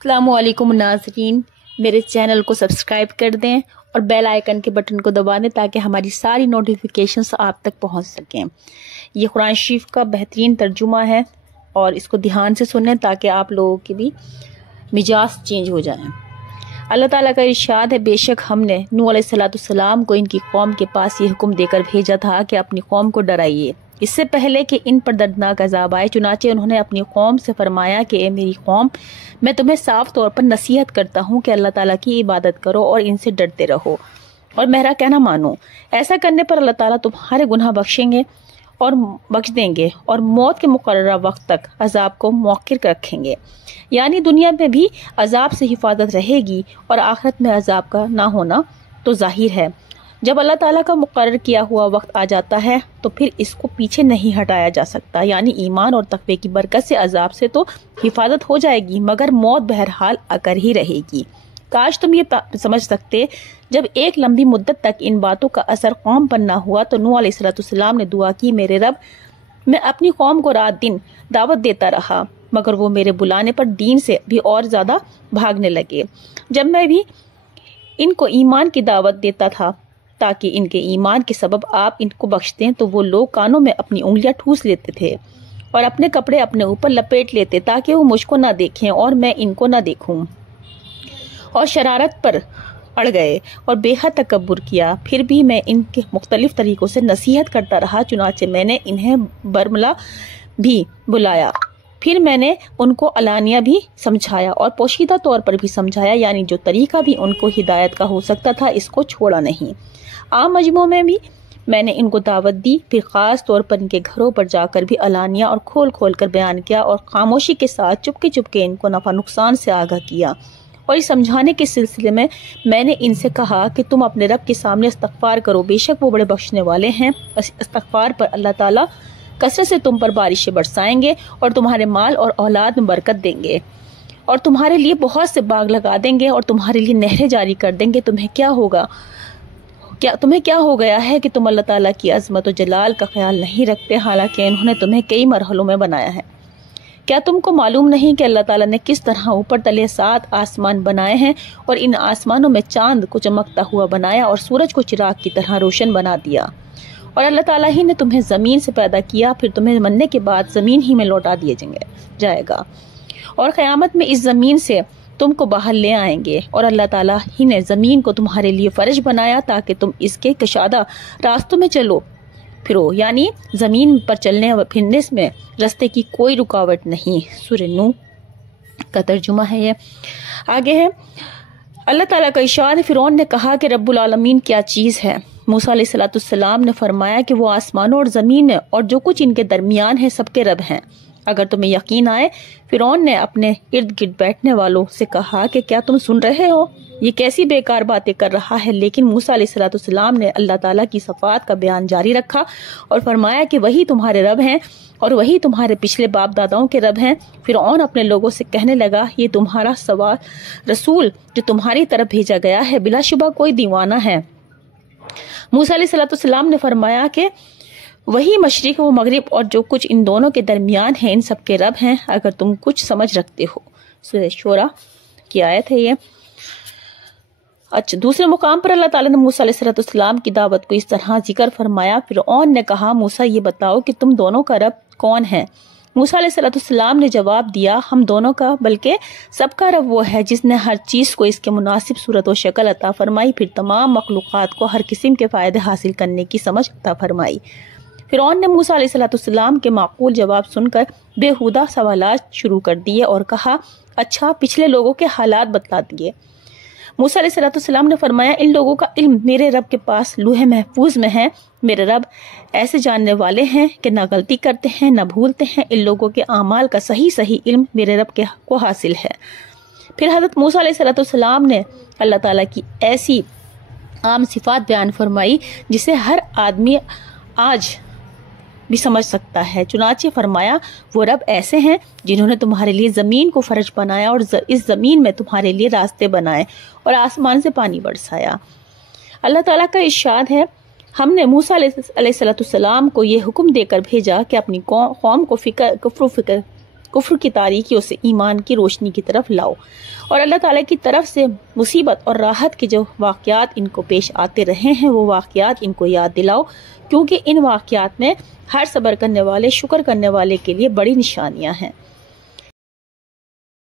السلام علیکم ناظرین، میرے چینل کو سبسکرائب کر دیں اور بیل آئیکن کے بٹن کو دبا دیں تاکہ ہماری ساری نوٹیفیکیشنز آپ تک پہنچ سکیں۔ یہ قرآن شریف کا بہترین ترجمہ ہے اور اس کو دھیان سے سنیں تاکہ آپ لوگوں کی بھی مزاج چینج ہو جائیں۔ اللہ تعالیٰ کا ارشاد ہے، بے شک ہم نے نوح علیہ السلام کو ان کی قوم کے پاس یہ حکم دے کر بھیجا تھا کہ اپنی قوم کو ڈرائیے اس سے پہلے کہ ان پر دردناک عذاب آئے، چنانچہ انہوں نے اپنی قوم سے فرمایا کہ اے میری قوم، میں تمہیں صاف طور پر نصیحت کرتا ہوں کہ اللہ تعالیٰ کی عبادت کرو اور ان سے ڈرتے رہو اور میرا کہنا مانو۔ ایسا کرنے پر اللہ تعالیٰ تمہارے گناہ بخشیں گے اور بخش دیں گے اور موت کے مقررہ وقت تک عذاب کو مؤخر رکھیں گے، یعنی دنیا میں بھی عذاب سے حفاظت رہے گی اور آخرت میں عذاب کا نہ ہونا تو ظاہر ہے۔ جب اللہ تعالیٰ کا مقرر کیا ہوا وقت آ جاتا ہے تو پھر اس کو پیچھے نہیں ہٹایا جا سکتا، یعنی ایمان اور تقوی کی برکت سے عذاب سے تو حفاظت ہو جائے گی مگر موت بہرحال آ کر ہی رہے گی۔ کاش تم یہ سمجھ سکتے، جب ایک لمبی مدت تک ان باتوں کا اثر قوم پر نہ ہوا تو نوح علیہ السلام نے دعا کی، میرے رب، میں اپنی قوم کو رات دن دعوت دیتا رہا مگر وہ میرے بلانے پر دین سے بھی اور زیادہ بھاگنے لگے۔ جب میں بھی ان کو ایمان کی دعوت دیتا تھا تاکہ ان کے ایمان کے سبب آپ ان کو بخش دیں تو وہ لوگ کانوں میں اپنی انگلیاں ٹھوس لیتے تھے اور اپنے کپڑے اپنے اوپر لپیٹ لیتے تاکہ وہ مجھ کو نہ دیکھیں اور میں ان کو نہ دیکھوں، اور شرارت پر اڑ گئے اور بے حد تکبر کیا۔ پھر بھی میں ان کے مختلف طریقوں سے نصیحت کرتا رہا، چنانچہ میں نے انہیں برملا بھی بلایا، پھر میں نے ان کو علانیہ بھی سمجھایا اور پوشیدہ طور پر بھی سمجھایا، یعنی جو طریقہ بھی ان کو ہدایت کا ہو سکتا تھا اس کو چھوڑا نہیں۔ عام مجموعوں میں بھی میں نے ان کو دعوت دی، پھر خاص طور پر ان کے گھروں پر جا کر بھی علانیہ اور کھول کھول کر بیان کیا اور خاموشی کے ساتھ چپکے ان کو نفع نقصان سے آگاہ کیا۔ اور اس سمجھانے کے سلسلے میں نے ان سے کہا کہ تم اپنے رب کے سامنے استغفار کرو، بے شک وہ بڑے بخشنے والے ہیں۔ استغفار پر اللہ تعالیٰ کثرت سے تم پر بارشیں برسائیں گے اور تمہارے مال اور اولاد میں برکت دیں گے اور تمہارے لیے بہت سے باغ لگا دیں گے اور تمہارے لیے نہریں جاری کر دیں گے۔ تمہیں کیا ہو گیا ہے کہ تم اللہ تعالیٰ کی عظمت و جلال کا خیال نہیں رکھتے، حالانکہ انہوں نے تمہیں کئی مرحلوں میں بنایا ہے۔ کیا تم کو معلوم نہیں کہ اللہ تعالیٰ نے کس طرح اوپر تلے 7 آسمان بنائے ہیں اور ان آسمانوں میں چاند کو چمکتا ہوا بنایا اور سورج کو چراغ کی طرح روشن بنا دیا؟ اور اللہ تعالیٰ ہی نے تمہیں زمین سے پیدا کیا، پھر تمہیں مرنے کے بعد زمین ہی میں لوٹا دیا جائے گا اور قیامت میں اس زمین سے تم کو باہر لے آئیں گے۔ اور اللہ تعالیٰ ہی نے زمین کو تمہارے لیے فرش بنایا تاکہ تم اس کے کشادہ راستوں میں چلو پھرو، یعنی زمین پر چلنے و پھرنے میں راستے کی کوئی رکاوٹ نہیں۔ سورہ نوح کا ترجمہ ہے یہ۔ آگے ہے، اللہ تعالیٰ کا ارشاد ہے، فرعون نے کہا کہ رب العالمین کیا چیز ہے؟ موسیٰ علیہ السلام نے فرمایا کہ وہ آسمانوں اور زمین اور جو کچھ ان کے درمیان ہے سب کے رب ہیں۔ اگر تمہیں یقین آئے، فرعون نے اپنے ارد گرد بیٹھنے والوں سے کہا کہ کیا تم سن رہے ہو؟ یہ کیسی بیکار باتیں کر رہا ہے؟ لیکن موسیٰ علیہ السلام نے اللہ تعالیٰ کی صفات کا بیان جاری رکھا اور فرمایا کہ وہی تمہارے رب ہیں اور وہی تمہارے پچھلے باپ داداؤں کے رب ہیں۔ فرعون اپنے لوگوں سے کہنے لگا، یہ تمہارا رسول جو تمہاری طرف بھیجا گیا ہے بلا شبہ کوئی دیوانہ ہے۔ موسیٰ علیہ السلام نے فرمایا کہ وہی مشرق و مغرب اور جو کچھ ان دونوں کے درمیان ہے ان سب کے رب ہیں، اگر تم کچھ سمجھ رکھتے ہو۔ سورہ شورا کی آیت ہے یہ۔ اچھا، دوسرے مقام پر اللہ تعالیٰ نے موسیٰ علیہ السلام کی دعوت کو اس طرح ذکر فرمایا، فرعون نے کہا، موسیٰ یہ بتاؤ کہ تم دونوں کا رب کون ہے؟ موسیٰ علیہ السلام نے جواب دیا، ہم دونوں کا بلکہ سب کا رب وہ ہے جس نے ہر چیز کو اس کے مناسب صورت و شکل عطا فرمائی، پھر تمام مخلوقات کو ہر قسم کے فائدے حاصل کرنے کی سمجھ عطا فرمائی۔ فرعون نے موسیٰ علیہ السلام کے معقول جواب سن کر بےہودہ سوالات شروع کر دیے اور کہا، اچھا پچھلے لوگوں کے حالات بتلا دیے۔ موسیٰ علیہ السلام نے فرمایا، ان لوگوں کا علم میرے رب کے پاس لوح محفوظ میں ہے، میرے رب ایسے جاننے والے ہیں کہ نہ غلطی کرتے ہیں نہ بھولتے ہیں، ان لوگوں کے اعمال کا صحیح علم میرے رب کو حاصل ہے۔ پھر حضرت موسیٰ علیہ السلام نے اللہ تعالیٰ کی ایسی عام صفات بیان فرمائی جسے ہر آدمی آج بھی سمجھ سکتا ہے، چنانچہ فرمایا، وہ رب ایسے ہیں جنہوں نے تمہارے لیے زمین کو فرش بنایا اور اس زمین میں تمہارے لیے راستے بنائے اور آسمان سے پانی برسایا۔ اللہ تعالیٰ کا ارشاد ہے، ہم نے موسیٰ علیہ السلام کو یہ حکم دے کر بھیجا کہ اپنی قوم کو کفر و کفر کی تاریکیوں سے ایمان کی روشنی کی طرف لاؤ، اور اللہ تعالیٰ کی طرف سے مصیبت اور راحت کے جو واقعات ان کو پیش آتے رہے ہیں وہ واقعات ان کو یاد دلاؤ، کیونکہ ان واقعات میں ہر صبر کرنے والے، شکر کرنے والے کے لیے بڑی نشانیاں ہیں۔